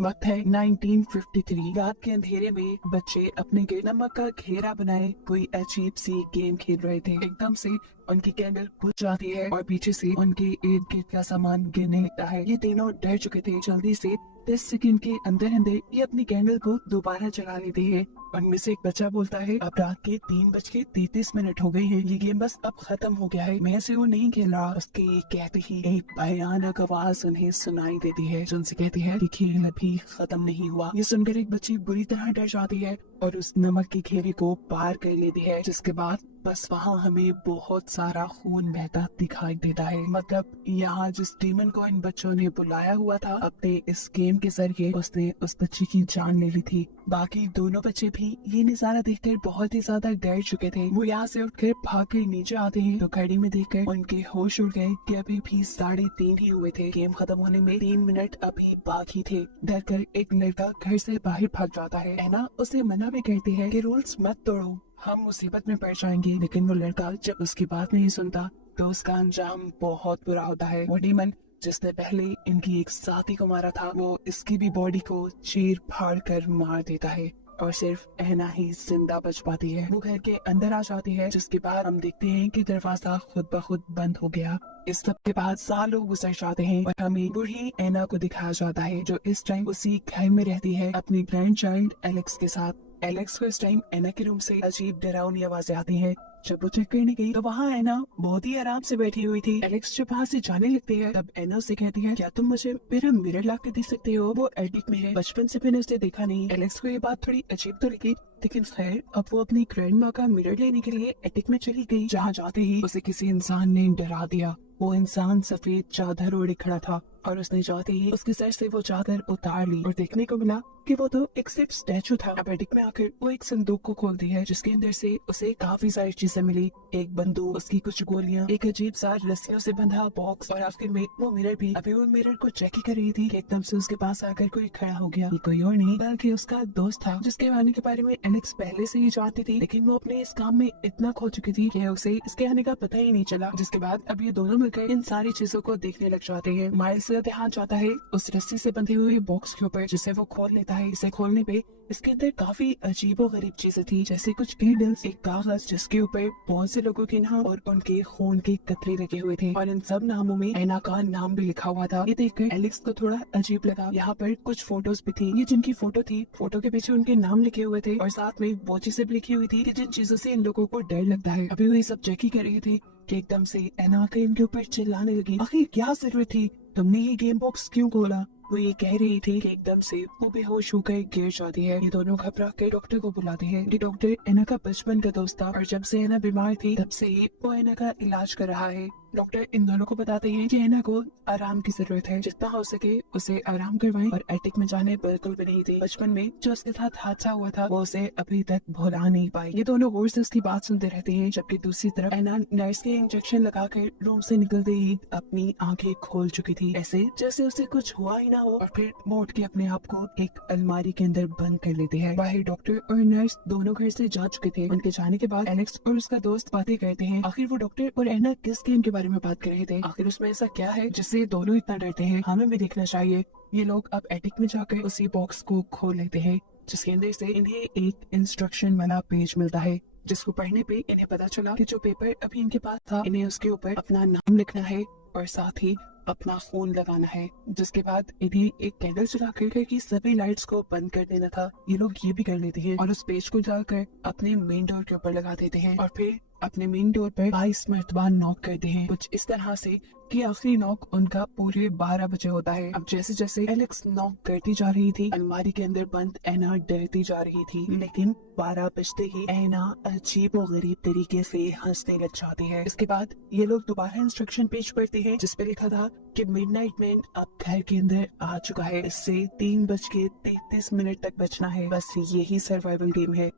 वक्त है 1953। रात के अंधेरे में बच्चे अपने नमक का घेरा बनाए कोई अजीब सी गेम खेल रहे थे। एकदम से उनकी कैंडल बुझ जाती है और पीछे से उनके इर्द गिर्द का सामान गिरने लगता है। ये तीनों डर चुके थे। जल्दी से 10 सेकंड के अंदर अंदर ये अपनी कैंडल को दोबारा जला लेते हैं। उनमें से एक बच्चा बोलता है, अब रात के 3:33 हो गए हैं, ये गेम बस अब खत्म हो गया है, मैं इसे वो नहीं खेल रहा। उसके कहते ही एक भयानक आवाज उन्हें सुनाई देती है जो उनसे कहती है कि खेल अभी खत्म नहीं हुआ। ये सुनकर एक बच्ची बुरी तरह डर जाती है और उस नमक के घेरे को पार कर लेती है, जिसके बाद बस वहाँ हमें बहुत सारा खून बहता दिखाई देता है। मतलब यहाँ जिस डीमन को इन बच्चों ने बुलाया हुआ था अपने इस गेम के जरिए, उसने उस बच्ची की जान ले ली थी। बाकी दोनों बच्चे भी ये नजारा देखकर बहुत ही ज्यादा डर चुके थे। वो यहाँ से उठकर भाग कर नीचे आते हैं तो घड़ी में देखकर उनके होश उड़ गए कि अभी भी 3:30 ही हुए थे। गेम खत्म होने में 3 मिनट अभी बाकी थे। डर कर एक लड़का घर से बाहर भाग जाता है। ऐना उसे मना भी करती है कि रूल्स मत तोड़ो, हम मुसीबत में पड़ जाएंगे। लेकिन वो लड़का जब उसकी बात नहीं सुनता तो उसका अंजाम बहुत बुरा होता है। वो डीमन जिसने पहले इनकी एक साथी को मारा था, वो इसकी भी बॉडी को चीर फाड़ कर मार देता है और सिर्फ ऐना ही जिंदा बच पाती है। वो घर के अंदर आ जाती है, जिसके बाद हम देखते हैं कि दरवाजा खुद ब खुद बंद हो गया। इस सब के बाद सालों गुजर जाते हैं और हमें बूढ़ी ऐना को दिखाया जाता है जो इस टाइम उसी घर में रहती है अपनी ग्रैंड चाइल्ड एलेक्स के साथ। एलेक्स को इस टाइम ऐना के रूम से अजीब डरावनी आवाजें आती हैं। जब वो चेक करने गई तो वहाँ ऐना बहुत ही आराम से बैठी हुई थी। एलेक्स जब वहाँ से जाने लगती है तब ऐना उसे कहती है, क्या तुम मुझे मेरा मिरर ला कर दे सकते हो? वो एटिक में है, बचपन से मैंने उसे देखा नहीं। एलेक्स को ये बात थोड़ी अजीब तो लगी, लेकिन खैर अब वो अपनी ग्रैंड माँ का मिरर लेने के लिए एटिक में चली गई। जहाँ जाते ही उसे किसी इंसान ने डरा दिया। वो इंसान सफेद चादर ओढ़े खड़ा था और उसने जाते ही उसके सर से वो चादर उतार ली और देखने को मिला कि वो तो एक सिर्फ स्टैचू था। अब एटिक में आकर वो एक संदूक को खोलती है जिसके अंदर से उसे काफी सारी चीजें मिली। एक बंदूक, उसकी कुछ गोलियां, एक अजीब सा रस्सियों से बंधा बॉक्स और आखिर में वो मिरर भी। अभी वो मिरर को चेक ही कर रही थी कि एकदम से उसके पास आकर कोई खड़ा हो गया। ये कोई और नहीं बल्कि उसका दोस्त था, जिसके आने के बारे में एलेक्स पहले से ही जानती थी, लेकिन वो अपने इस काम में इतना खो चुकी थी कि उसे इसके आने का पता ही नहीं चला। जिसके बाद अब ये दोनों मिलकर इन सारी चीजों को देखने लग जाते हैं। माइल्स का ध्यान जाता है उस रस्सी से बंधे हुए बॉक्स के ऊपर, जिसे वो खोल लेता है। इसे खोलने पे इसके अंदर काफी अजीबो गरीब चीजें थी, जैसे कुछ नीडल्स, एक कागज जिसके ऊपर बहुत से लोगों के नाम और उनके खून के कतरे लगे हुए थे और इन सब नामों में ऐना का नाम भी लिखा हुआ था। ये देखकर एलेक्स को थोड़ा अजीब लगा। यहाँ पर कुछ फोटोज भी थी। ये जिनकी फोटो थी, फोटो के पीछे उनके नाम लिखे हुए थे और साथ में वो चीजें भी लिखी हुई थी कि जिन चीजों से इन लोगों को डर लगता है। अभी वही सब चेक ही कर रही थी कि एकदम से ऐना आकर इनके ऊपर चिल्लाने लगी, आखिर क्या जरूरत थी, तुमने ये गेम बॉक्स क्यों खोला? वो ये कह रही थी कि एकदम से वो बेहोश होकर गिर जाती है। ये दोनों घबरा कर डॉक्टर को बुलाते हैं। ये डॉक्टर ऐना का बचपन का दोस्त था और जब से ऐना बीमार थी तब से ही वो ऐना का इलाज कर रहा है। डॉक्टर इन दोनों को बताते हैं कि ऐना को आराम की जरूरत है, जितना हो सके उसे आराम करवाएं और एटिक में जाने बिल्कुल भी नहीं दी। बचपन में जो उसके साथ हादसा हुआ था वो उसे अभी तक भुला नहीं पाई। ये दोनों गौर से उसकी बात सुनते रहते हैं, जबकि दूसरी तरफ ऐना नर्स के इंजेक्शन लगाकर रूम से निकलते ही अपनी आंखें खोल चुकी थी, ऐसे जैसे उसे कुछ हुआ ही ना हो, और फिर वो उठ के अपने आप को एक अलमारी के अंदर बंद कर लेते हैं। बाहर डॉक्टर और नर्स दोनों घर से जा चुके थे। उनके जाने के बाद एलेक्स और उसका दोस्त बातें करते हैं। आखिर वो डॉक्टर और ऐना किस गेम के बारे में बात कर रहे थे? आखिर उसमें ऐसा क्या है जिससे दोनों इतना डरते हैं? हमें भी देखना चाहिए। ये लोग अब एटिक में जाकर उसी बॉक्स को खोल लेते हैं, जिसके अंदर से इन्हें एक इंस्ट्रक्शन वाला पेज मिलता है, जिसको पढ़ने पे इन्हें पता चला कि जो पेपर अभी इनके पास था, इन्हें उसके ऊपर अपना नाम लिखना है और साथ ही अपना फोन लगाना है। जिसके बाद इन्हें एक कैंडल जलाकर घर की सभी लाइट्स को बंद कर देना था। ये लोग ये भी कर लेते हैं और उस पेज को डालकर अपने मेन डोर के ऊपर लगा देते हैं और फिर अपने मेन डोर पर 22 मरतबा नॉक करते हैं, कुछ इस तरह से कि आखिरी नॉक उनका पूरे 12 बजे होता है। अब जैसे जैसे एलेक्स नॉक करती जा रही थी, अलमारी के अंदर बंद ऐना डरती जा रही थी, लेकिन 12 बजते ही ऐना अजीब और गरीब तरीके से हंसने लग जाती है। इसके बाद ये लोग दोबारा इंस्ट्रक्शन पेज पढ़ते हैं, जिसपे लिखा था कि मिडनाइट मैन अब घर के अंदर आ चुका है, इससे 3:33 तक बचना है, बस यही सर्वाइवल गेम है।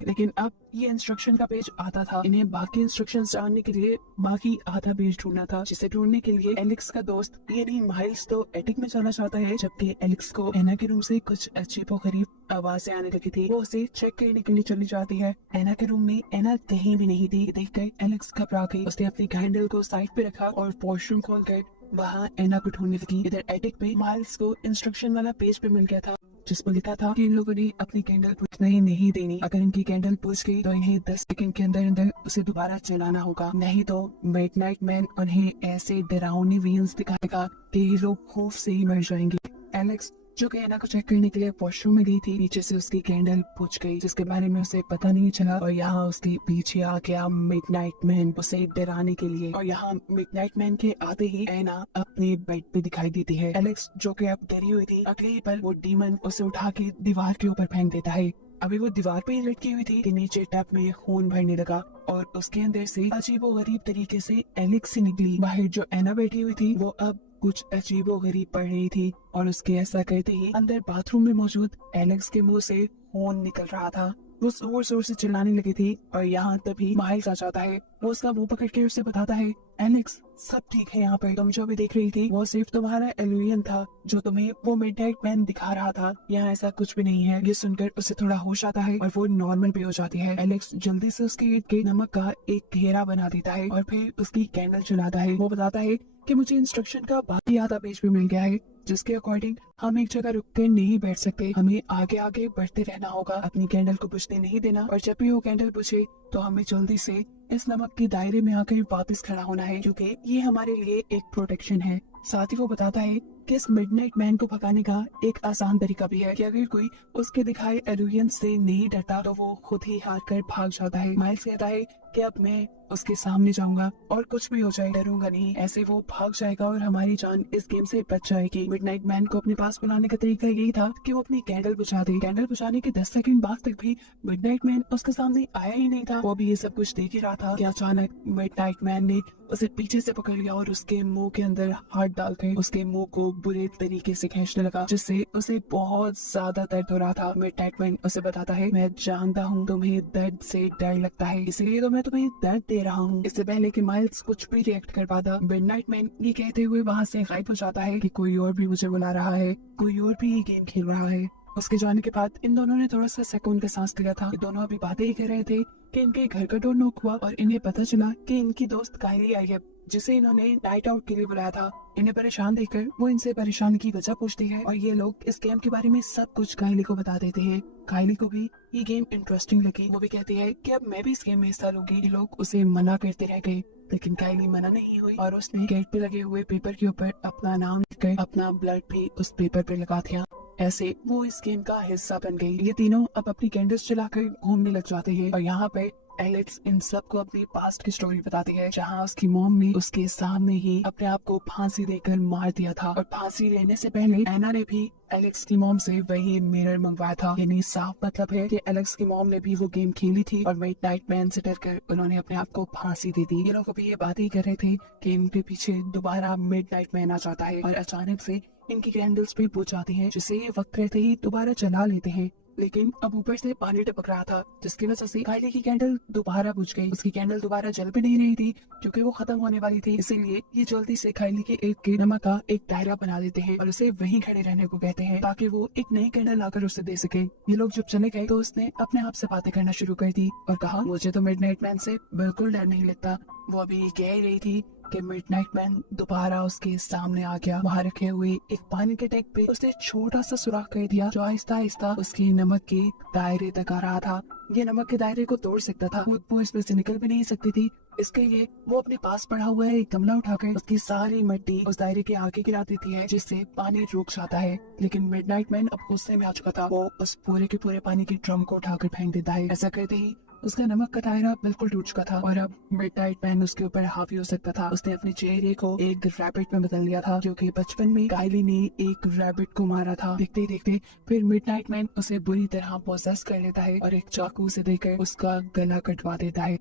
लेकिन अब ये इंस्ट्रक्शन का पेज आता था। इन्हें बाकी इंस्ट्रक्शंस जानने के लिए बाकी आधा पेज ढूंढना था, जिसे ढूंढने के लिए एलेक्स का दोस्त यानी माइल्स तो एटिक में चला जाता है, जबकि एलेक्स को ऐना के रूम से कुछ अजीबो गरीब आवाजें आने लगी थी। वो उसे चेक करने के लिए चली जाती है। ऐना के रूम में ऐना कहीं भी नहीं थी। देखकर एलेक्स घबरा गई। उसने अपनी कैंडल को साइड पे रखा और वॉशरूम खोलकर वहाँ एना को ढूंढने लगी। इधर एटिक पे माइल्स को इंस्ट्रक्शन वाला पेज पे मिल गया था जिसमें लिखा था कि इन लोगों ने अपनी कैंडल पुश नहीं देनी। अगर इनकी कैंडल पुश गई तो इन्हें 10 सेकंड के अंदर अंदर उसे दोबारा चलाना होगा, नहीं तो मिडनाइट मैन उन्हें ऐसे डरावनी विजन्स दिखाएगा कि ये लोग खौफ से ही मर जाएंगे। एलेक्स जो कि एना को चेक करने के लिए वॉशरूम में गई थी, पीछे से उसकी कैंडल बुझ गई जिसके बारे में उसे पता नहीं चला और यहाँ उसके पीछे आ गया मिडनाइट मैन उसे डराने के लिए। और यहाँ मिडनाइट मैन के आते ही एना अपने बेड पे दिखाई देती है। एलेक्स जो कि अब डरी हुई थी, अगले ही पल वो डीमन उसे उठा के दीवार के ऊपर फेंक देता है। अभी वो दीवार पे ही लटकी हुई थी कि नीचे टैप में खून भरने लगा और उसके अंदर से अजीबोगरीब तरीके से एलेक्स से निकली। बाहर जो एना बैठी हुई थी वो अब कुछ अजीबोगरीब पढ़ रही थी और उसके ऐसा कहते ही अंदर बाथरूम में मौजूद एलेक्स के मुंह से खून निकल रहा था। वो जोर जोर से चिल्लाने लगी थी और यहाँ तभी माइल्स आ जाता है। वो उसका मुंह पकड़ के उसे बताता है, एलेक्स सब ठीक है, यहाँ पे तुम जो भी देख रही थी वो सिर्फ तुम्हारा इल्यूजन था जो तुम्हें वो मिडनाइट मैन दिखा रहा था, यहाँ ऐसा कुछ भी नहीं है। ये सुनकर उसे थोड़ा होश आता है और वो नॉर्मल भी हो जाती है। एलेक्स जल्दी से उसके इर्द गिर्द नमक का एक घेरा बना देता है और फिर उसकी कैंडल चलाता है। वो बताता है कि मुझे इंस्ट्रक्शन का बाकी आधा पेज भी मिल गया है जिसके अकॉर्डिंग हम एक जगह रुक कर नहीं बैठ सकते, हमें आगे आगे बढ़ते रहना होगा, अपनी कैंडल को बुझने नहीं देना और जब भी वो कैंडल बुझे तो हमें जल्दी से इस नमक के दायरे में आकर वापस खड़ा होना है क्योंकि ये हमारे लिए एक प्रोटेक्शन है। साथ ही वो बताता है कि इस मिडनाइट मैन को भगाने का एक आसान तरीका भी है कि अगर कोई उसके दिखाए इल्यूजन से नहीं डरता तो वो खुद ही हार कर भाग जाता है। माइल्स कहता है कि अब मैं उसके सामने जाऊंगा और कुछ भी हो जाए डरूंगा नहीं। ऐसे वो भाग जाएगा और हमारी जान इस गेम से बच जाएगी। मिडनाइट मैन को अपने पास बुलाने का तरीका यही था कि वो अपनी कैंडल बुझा दे। कैंडल बुझाने के 10 सेकंड बाद तक भी मिडनाइट मैन उसके सामने आया ही नहीं था। वो भी ये सब कुछ देख ही रहा था कि अचानक मिडनाइट मैन ने उसे पीछे से पकड़ लिया और उसके मुंह के अंदर हाथ डालकर उसके मुंह को बुरे तरीके से खींचने लगा जिससे उसे बहुत ज्यादा दर्द हो रहा था। मिडनाइट मैन उसे बताता है, मैं जानता हूँ तुम्हें दर्द से डर लगता है, इसलिए तो मैं तुम्हें दर्द दे रहा हूँ। इससे पहले कि माइल्स कुछ भी रिएक्ट कर पाता, मिडनाइट मैन ये कहते हुए वहाँ से गायब हो जाता है कि कोई और भी मुझे बुला रहा है, कोई और भी ये गेम खेल रहा है। उसके जाने के बाद इन दोनों ने थोड़ा सा सुकून का सांस लिया था। ये दोनों अभी बातें ही कर रहे थे कि इनके घर का डोर नॉक हुआ और इन्हें पता चला कि इनकी दोस्त कायली आई है जिसे इन्होंने नाइट आउट के लिए बुलाया था। इन्हें परेशान देखकर वो इनसे परेशानी की वजह पूछती है और ये लोग इस गेम के बारे में सब कुछ कायली को बता देते हैं। कायली को भी ये गेम इंटरेस्टिंग लगी, वो भी कहती है कि अब मैं भी इस गेम में हिस्सा लूंगी। ये लोग उसे मना करते रह गए लेकिन कायली मना नहीं हुई और उसने गेट पे लगे हुए पेपर के ऊपर अपना नाम लिखकर अपना ब्लड भी उस पेपर पे लगा दिया। ऐसे वो इस गेम का हिस्सा बन गई। ये तीनों अब अपनी कैंडल्स चलाकर घूमने लग जाते हैं और यहाँ पे एलेक्स इन सबको अपनी पास्ट की स्टोरी बताती है जहाँ उसकी मॉम ने उसके सामने ही अपने आप को फांसी देकर मार दिया था और फांसी लेने से पहले एना ने भी एलेक्स की मॉम से वही मिरर मंगवाया था। यानी साफ मतलब है कि एलेक्स की मॉम ने भी वो गेम खेली थी और मिडनाइट मैन से डरकर उन्होंने अपने आप को फांसी दे दी। ये लोग अभी ये बातें ही कर रहे थे कि इनके पीछे दोबारा मिडनाइट मैन आ जाता है और अचानक से इनकी कैंडल्स भी बुझ जाती हैं जिसे ये वक्त रहते ही दोबारा जला लेते हैं। लेकिन अब ऊपर से पानी टपक रहा था जिसकी वजह से कायली की कैंडल दोबारा बुझ गई। उसकी कैंडल दोबारा जल भी नहीं रही थी क्योंकि वो खत्म होने वाली थी, इसीलिए ये जल्दी से कायली के इर्द गिर्द नमक का एक दायरा बना देते हैं और उसे वहीं खड़े रहने को कहते हैं ताकि वो एक नई कैंडल लाकर उसे दे सके। ये लोग जब चले गए तो उसने अपने आप से बातें करना शुरू कर दी और कहा, मुझे तो मिडनाइट मैन से बिल्कुल डर नहीं लगता। वो अभी कह ही रही थी कि मिडनाइट मैन दोबारा उसके सामने आ गया। वहाँ रखे हुए एक पानी के टैंक पे उसने छोटा सा सुराख कर दिया जो आहिस्ता आहिस्ता उसके नमक के दायरे तक आ रहा था। ये नमक के दायरे को तोड़ सकता था, वो इसमें से निकल भी नहीं सकती थी। इसके लिए वो अपने पास पड़ा हुआ है एक गमला उठाकर उसकी सारी मिट्टी उस दायरे के आगे गिरा देती है जिससे पानी रुक जाता है। लेकिन मिडनाइट मैन अब गुस्से में आ चुका था, वो उस पूरे के पूरे पानी के ड्रम को उठाकर फेंक देता है। ऐसा करते ही उसका नमक का दायरा बिल्कुल टूट चुका था और अब मिडनाइट मैन उसके ऊपर हावी हो सकता था। उसने अपने चेहरे को एक रैबिट में बदल लिया था क्योंकि बचपन में कायली ने एक रैबिट को मारा था। देखते ही देखते फिर मिडनाइट मैन उसे बुरी तरह पोसेस कर लेता है और एक चाकू से देकर उसका गला कटवा देता है।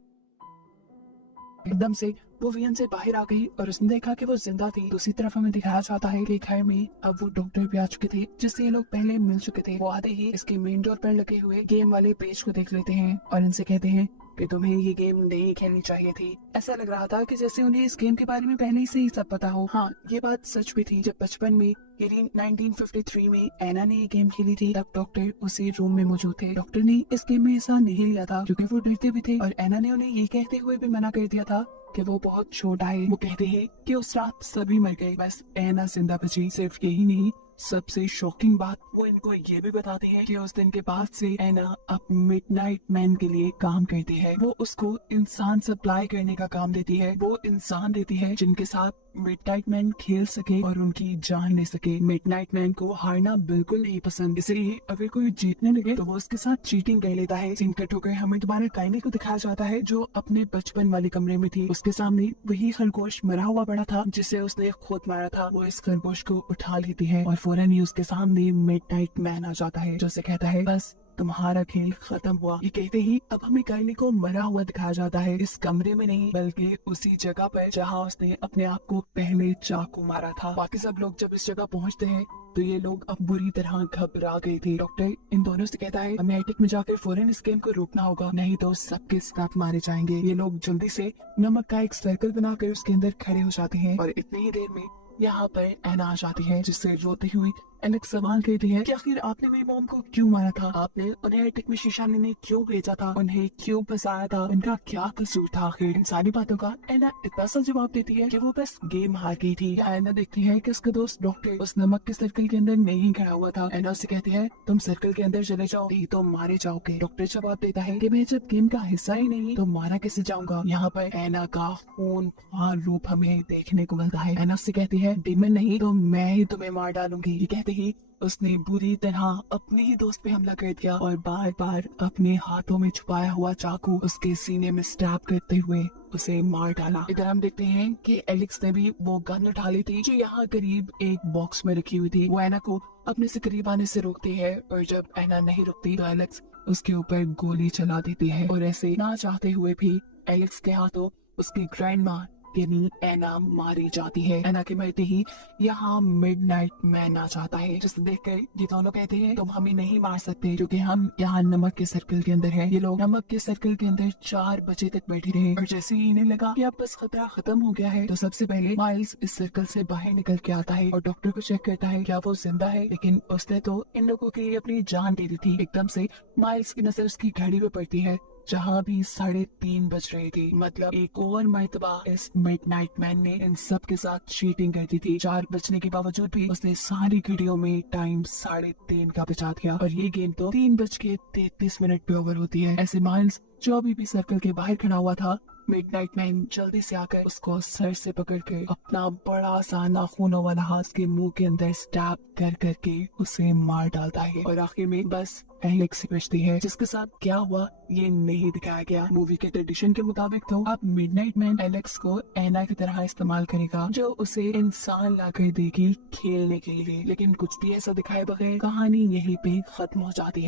एकदम से वो वियन से बाहर आ गई और उसने देखा कि वो जिंदा थी। दूसरी तरफ हमें दिखाया जाता है कि घर में अब वो डॉक्टर भी आ चुके थे जिससे ये लोग पहले मिल चुके थे। वो आते ही इसके मेन डोर पर लगे हुए गेम वाले पेज को देख लेते हैं और इनसे कहते हैं कि तुम्हें ये गेम नहीं खेलनी चाहिए थी। ऐसा लग रहा था कि जैसे उन्हें इस गेम के बारे में पहले से ही सब पता हो। हाँ, ये बात सच भी थी। जब बचपन में 1953 में एना ने ये गेम खेली थी तब डॉक्टर उसी रूम में मौजूद थे। डॉक्टर ने इस गेम में हिस्सा नहीं लिया था क्योंकि वो डरते भी थे और एना ने उन्हें ये कहते हुए भी मना कर दिया था कि वो बहुत छोटा है। वो कहते हैं कि उस रात सभी मर गए, बस एना जिंदा बची। सिर्फ यही नहीं, सबसे शॉकिंग बात वो इनको ये भी बताते हैं कि उस दिन के बाद से एना अब मिडनाइट मैन के लिए काम करती है। वो उसको इंसान सप्लाई करने का काम देती है। वो इंसान देती है जिनके साथ मिडनाइट मैन खेल सके और उनकी जान ले सके। मिडनाइट मैन को हारना बिल्कुल नहीं पसंद, इसलिए अगर कोई जीतने लगे तो वो उसके साथ चीटिंग कर लेता है। सीन कट होकर हमें दोबारा काइने को दिखाया जाता है जो अपने बचपन वाले कमरे में थी। उसके सामने वही खरगोश मरा हुआ पड़ा था जिसे उसने खुद मारा था। वो इस खरगोश को उठा लेती है और फौरन ही उसके सामने मिडनाइट मैन आ जाता है जो उसे कहता है बस तुम्हारा खेल खत्म हुआ। ये कहते ही अब हमें काइने को मरा हुआ दिखाया जाता है, इस कमरे में नहीं बल्कि उसी जगह पर जहाँ उसने अपने आप को पहले चाकू मारा था। बाकी सब लोग जब इस जगह पहुँचते हैं तो ये लोग अब बुरी तरह घबरा गए थे। डॉक्टर इन दोनों से कहता है हमें एटिक में जाकर फौरन इस गेम को रोकना होगा, नहीं तो सबके साथ मारे जाएंगे। ये लोग जल्दी से नमक का एक सर्कल बनाकर उसके अंदर खड़े हो जाते हैं और इतनी ही देर में यहाँ पर एना आ जाती है जिससे रोती हुई एलेक्स सवाल कहती है कि आखिर आपने मेरी मॉम को क्यों मारा था? आपने उन्हें एटिक में शीशा लेने क्यों भेजा था? उन्हें क्यों फंसाया था? उनका क्या कसूर था? आखिर इन सारी बातों का एना इतना सा जवाब देती है कि वो बस गेम हार गई थी। एना देखती है कि उसका दोस्त डॉक्टर उस नमक के सर्कल के अंदर नहीं खड़ा हुआ था। एना उससे कहती है तुम सर्कल के अंदर चले जाओ, नहीं तो मारे जाओगे। डॉक्टर जवाब देता है कि मैं जब गेम का हिस्सा ही नहीं तो मारा कैसे जाऊंगा। यहाँ पर एना का खूंखार रूप हमें देखने को मिलता है। एना उससे कहती है डीमन नहीं तो मैं ही तुम्हें मार डालूंगी। ये कहते ही उसने बुरी तरह अपने ही दोस्त पे हमला कर दिया और बार बार अपने हाथों में छुपाया हुआ चाकू उसके सीने में स्टैब करते हुए उसे मार डाला। इधर हम देखते हैं कि एलेक्स ने भी वो गन उठा ली थी जो यहाँ करीब एक बॉक्स में रखी हुई थी। वो एना को अपने से करीब आने से रोकती है और जब एना नहीं रुकती तो एलेक्स उसके ऊपर गोली चला देती है और ऐसे ना चाहते हुए भी एलेक्स के हाथों उसकी ग्रैंडमा यानी एना मारी जाती है। एना के मरते ही यहाँ मिडनाइट मैन आ जाता है जिसे देखकर ये दोनों कहते हैं तुम हमें नहीं मार सकते क्योंकि हम यहाँ नमक के सर्कल के अंदर हैं। ये लोग नमक के सर्कल के अंदर 4 बजे तक बैठे रहे और जैसे ही इन्हें लगा कि अब बस खतरा खत्म हो गया है तो सबसे पहले माइल्स इस सर्कल से बाहर निकल के आता है और डॉक्टर को चेक करता है क्या वो जिंदा है, लेकिन उसने तो इन लोगों के लिए अपनी जान दे दी थी। एकदम से माइल्स की नजर उसकी घड़ी पे पड़ती है जहाँ भी 3:30 बज रहे थे। मतलब एक और मर्तबा इस मिडनाइट मैन ने इन सब के साथ चीटिंग कर दी थी। 4 बजने के बावजूद भी उसने सारी घड़ियों में टाइम 3:30 का बचा दिया और ये गेम तो 3:33 पे ओवर होती है। ऐसे माइल्स जो अभी भी सर्कल के बाहर खड़ा हुआ था, मिडनाइट मैन जल्दी से आकर उसको सर से पकड़ के अपना बड़ा सा नाखूनों वाला हाथ के मुंह के अंदर स्टैब कर करके उसे मार डालता है और आखिर में बस एलेक्स बचती है। जिसके साथ क्या हुआ ये नहीं दिखाया गया। मूवी के ट्रेडिशन के मुताबिक तो अब मिडनाइट मैन एलेक्स को एना की तरह इस्तेमाल करेगा जो उसे इंसान लाकर देगी खेलने के लिए, लेकिन कुछ भी ऐसा दिखाए बगैर कहानी यहीं पे खत्म हो जाती है।